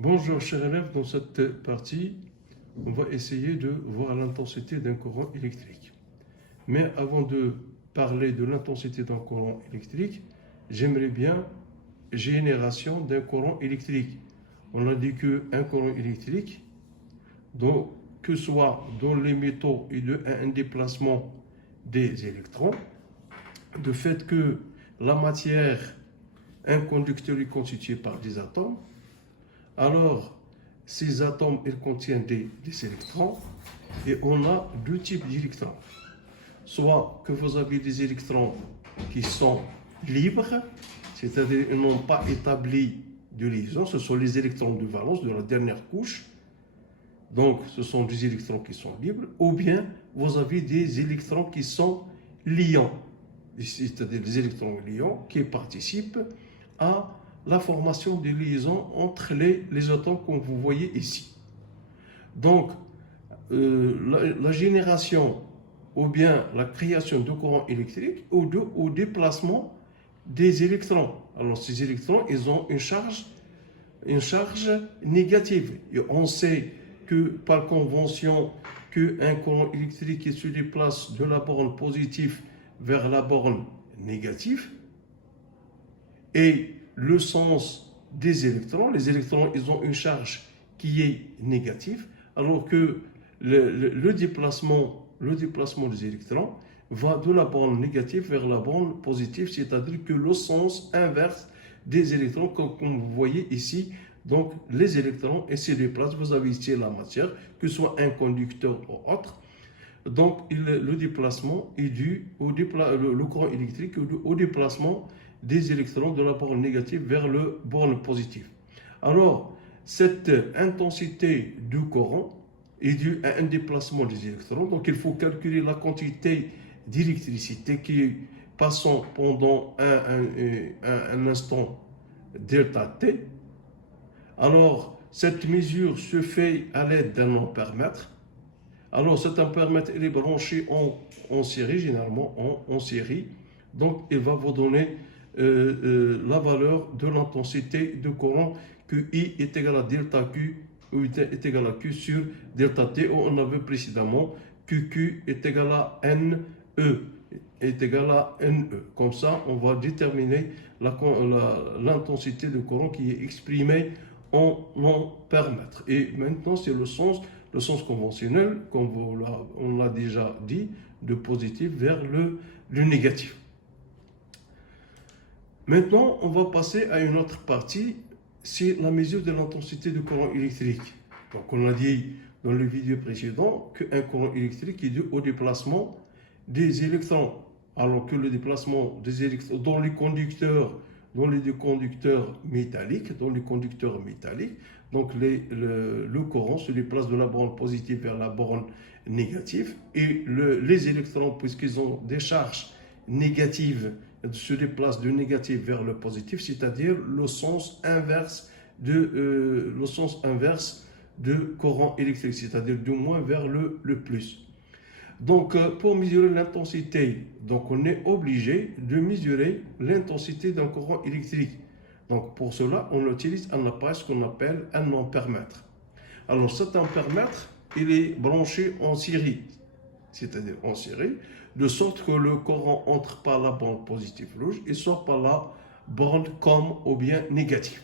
Bonjour chers élèves, dans cette partie, on va essayer de voir l'intensité d'un courant électrique. Mais avant de parler de l'intensité d'un courant électrique, j'aimerais bien génération d'un courant électrique. On a dit qu'un courant électrique, donc, que ce soit dans les métaux et un déplacement des électrons, de fait que la matière, un conducteur est constitué par des atomes. Alors, ces atomes, ils contiennent des électrons et on a deux types d'électrons. Soit que vous avez des électrons qui sont libres, c'est-à-dire qu'ils n'ont pas établi de liaison, ce sont les électrons de valence de la dernière couche. Donc, ce sont des électrons qui sont libres, ou bien vous avez des électrons qui sont liants, c'est-à-dire des électrons liants qui participent à la formation des liaisons entre les atomes comme vous voyez ici. Donc, la génération ou bien la création de courant électrique ou au déplacement des électrons. Alors, ces électrons, ils ont une charge négative. Et on sait que par convention, qu'un courant électrique qui se déplace de la borne positive vers la borne négative, et le sens des électrons, les électrons, ils ont une charge qui est négative, alors que le déplacement des électrons va de la borne négative vers la borne positive, c'est-à-dire que le sens inverse des électrons, comme vous voyez ici. Donc, les électrons se déplacent, vous avez ici la matière, que ce soit un conducteur ou autre. Donc, le déplacement est dû le courant électrique au déplacement des électrons de la borne négative vers la borne positive. Alors, cette intensité du courant est due à un déplacement des électrons. Donc, il faut calculer la quantité d'électricité qui passe pendant un instant delta T. Alors, cette mesure se fait à l'aide d'un ampèremètre. Alors, cet ampèremètre il est branché en série, généralement en série. Donc, il va vous donner la valeur de l'intensité de courant que I est égal à delta Q, U est égal à Q sur delta T, où on avait précédemment QQ est égal à NE est égal à NE. Comme ça, on va déterminer l'intensité de courant qui est exprimée en ampèremètre. Et maintenant, c'est le sens conventionnel, comme on l'a déjà dit, de positif vers le négatif. Maintenant, on va passer à une autre partie, c'est la mesure de l'intensité du courant électrique. Donc, on a dit dans le vidéo précédent qu'un courant électrique est dû au déplacement des électrons, alors que le déplacement des électrons dans les conducteurs métalliques, donc le courant se déplace de la borne positive vers la borne négative, et les électrons, puisqu'ils ont des charges négatives, se déplacent de négatif vers le positif, c'est-à-dire le sens inverse de courant électrique, c'est-à-dire du moins vers le plus. Donc, pour mesurer l'intensité, donc on est obligé de mesurer l'intensité d'un courant électrique. Donc, pour cela, on utilise un appareil, ce qu'on appelle un ampèremètre. Alors, cet ampèremètre, il est branché en série, c'est-à-dire en série, de sorte que le courant entre par la borne positive rouge et sort par la borne comme ou bien négative.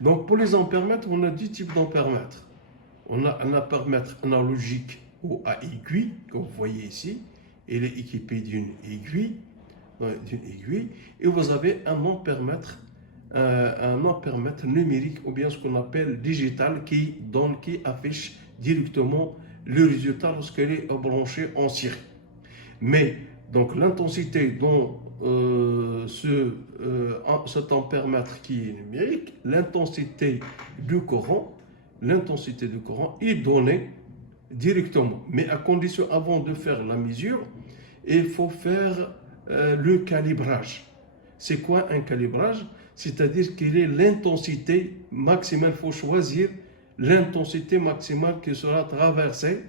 Donc, pour les ampèremètres, on a deux types d'ampèremètres. On a un ampèremètre analogique ou à aiguille, comme vous voyez ici. Il est équipé d'une aiguille, et vous avez un ampèremètre numérique, ou bien ce qu'on appelle digital, qui affiche directement le résultat lorsqu'elle est branchée en série. Mais donc l'intensité dans cet ampèremètre qui est numérique, l'intensité du courant est donnée directement. Mais à condition, avant de faire la mesure, il faut faire le calibrage. C'est quoi un calibrage? C'est-à-dire quelle est l'intensité maximale. Il faut choisir l'intensité maximale qui sera traversée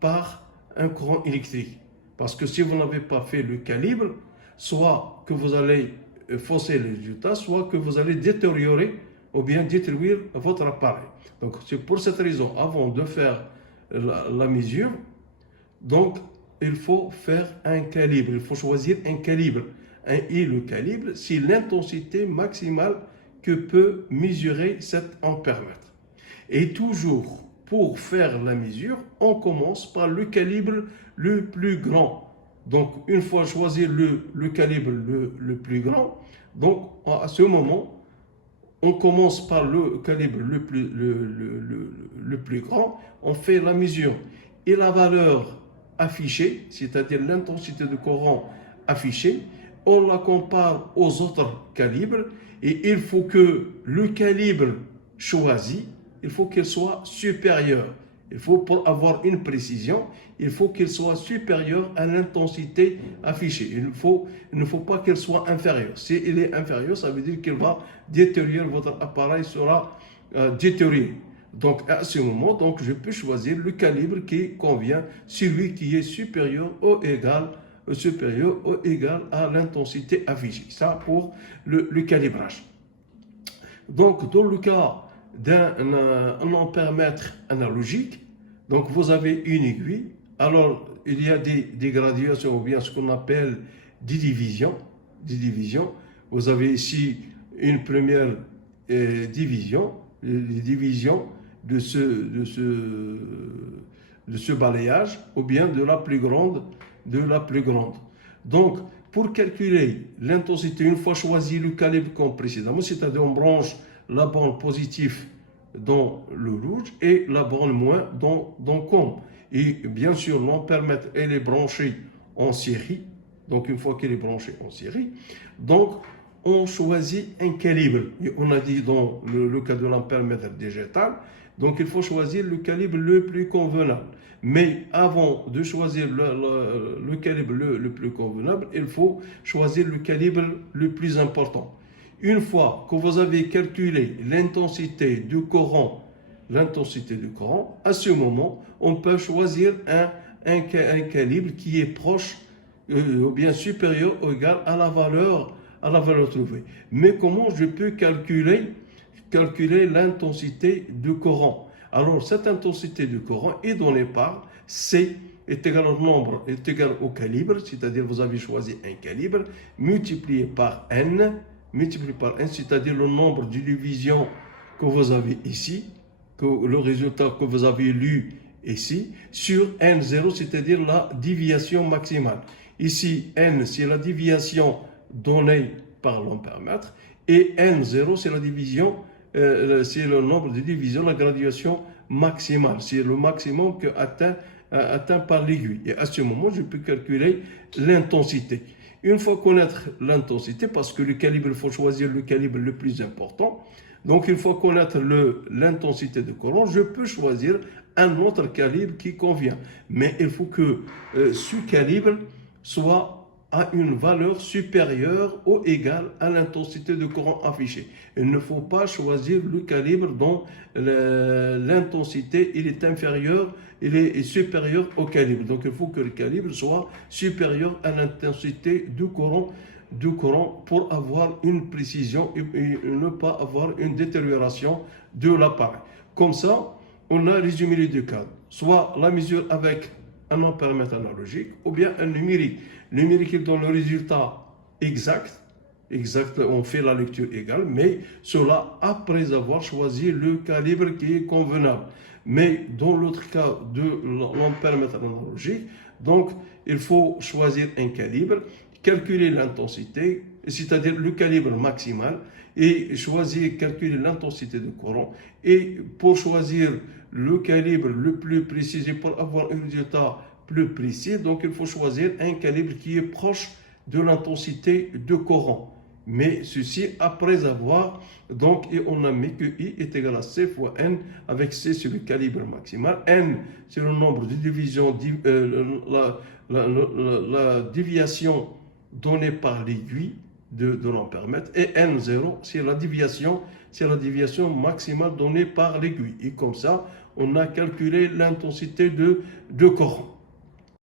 par un courant électrique. Parce que si vous n'avez pas fait le calibre, soit que vous allez fausser les résultats, soit que vous allez détériorer ou bien détruire votre appareil. Donc c'est pour cette raison, avant de faire la mesure, donc il faut faire un calibre, il faut choisir un calibre. Et le calibre, c'est l'intensité maximale que peut mesurer cet ampèremètre. Et toujours, pour faire la mesure, on commence par le calibre le plus grand. Donc, une fois choisi le calibre le plus grand, donc à ce moment, on commence par le calibre le plus grand, on fait la mesure. Et la valeur affichée, c'est-à-dire l'intensité de courant affichée, on la compare aux autres calibres et il faut que le calibre choisi, il faut qu'il soit supérieur. Il faut, pour avoir une précision, il faut qu'il soit supérieur à l'intensité affichée. Il ne faut pas qu'il soit inférieur. S'il est inférieur, ça veut dire qu'il va détériorer, votre appareil sera détérioré. Donc à ce moment, donc, je peux choisir le calibre qui convient, celui qui est supérieur ou égal à l'intensité affichée. Ça pour le calibrage. Donc dans le cas d'un ampèremètre analogique, donc vous avez une aiguille, alors il y a des gradations ou bien ce qu'on appelle des divisions. Vous avez ici une première division, les divisions de ce balayage ou bien de la plus grande. Donc, pour calculer l'intensité, une fois choisi le calibre comme précédemment, c'est-à-dire on branche la bande positive dans le rouge et la bande moins dans comme. Et bien sûr, l'ampèremètre, elle est branchée en série. Donc, une fois qu'elle est branchée en série, donc on choisit un calibre. Et on a dit dans le cas de l'ampèremètre digital, donc il faut choisir le calibre le plus convenable. Mais avant de choisir le calibre le plus convenable, il faut choisir le calibre le plus important. Une fois que vous avez calculé l'intensité du courant, à ce moment, on peut choisir un calibre qui est proche ou bien supérieur ou égal à la valeur trouvée. Mais comment je peux calculer l'intensité du courant? Alors, cette intensité du courant est donnée par C est égal au nombre, est égal au calibre, c'est-à-dire vous avez choisi un calibre, multiplié par N, c'est-à-dire le nombre de divisions que vous avez ici, que le résultat que vous avez lu ici, sur N0, c'est-à-dire la déviation maximale. Ici, N, c'est la déviation donnée par l'ampèremètre, et N0, c'est la division, c'est le nombre de divisions, la graduation maximale. C'est le maximum atteint par l'aiguille. Et à ce moment, je peux calculer l'intensité. Une fois connaître l'intensité, parce que le calibre, il faut choisir le calibre le plus important. Donc, il faut connaître l'intensité de courant. Je peux choisir un autre calibre qui convient. Mais il faut que ce calibre soit à une valeur supérieure ou égale à l'intensité de courant affichée. Il ne faut pas choisir le calibre dont l'intensité est supérieure au calibre. Donc il faut que le calibre soit supérieur à l'intensité du courant pour avoir une précision et ne pas avoir une détérioration de l'appareil. Comme ça, on a résumé les deux cas. Soit la mesure avec un ampèremètre analogique ou bien un numérique. Le numérique il donne le résultat exact, on fait la lecture égale, mais cela après avoir choisi le calibre qui est convenable. Mais dans l'autre cas de l'ampèremètre analogique, donc il faut choisir un calibre, calculer l'intensité, c'est-à-dire le calibre maximal, et calculer l'intensité de courant. Et pour choisir le calibre le plus précis et pour avoir un résultat plus précis, donc il faut choisir un calibre qui est proche de l'intensité de courant. Mais ceci après avoir, donc, et on a mis que I est égal à C fois N, avec C c'est le calibre maximal, N c'est le nombre de divisions, la déviation donnée par l'aiguille de l'ampèremètre, et N0 c'est la déviation maximale donnée par l'aiguille. Et comme ça, on a calculé l'intensité de courant.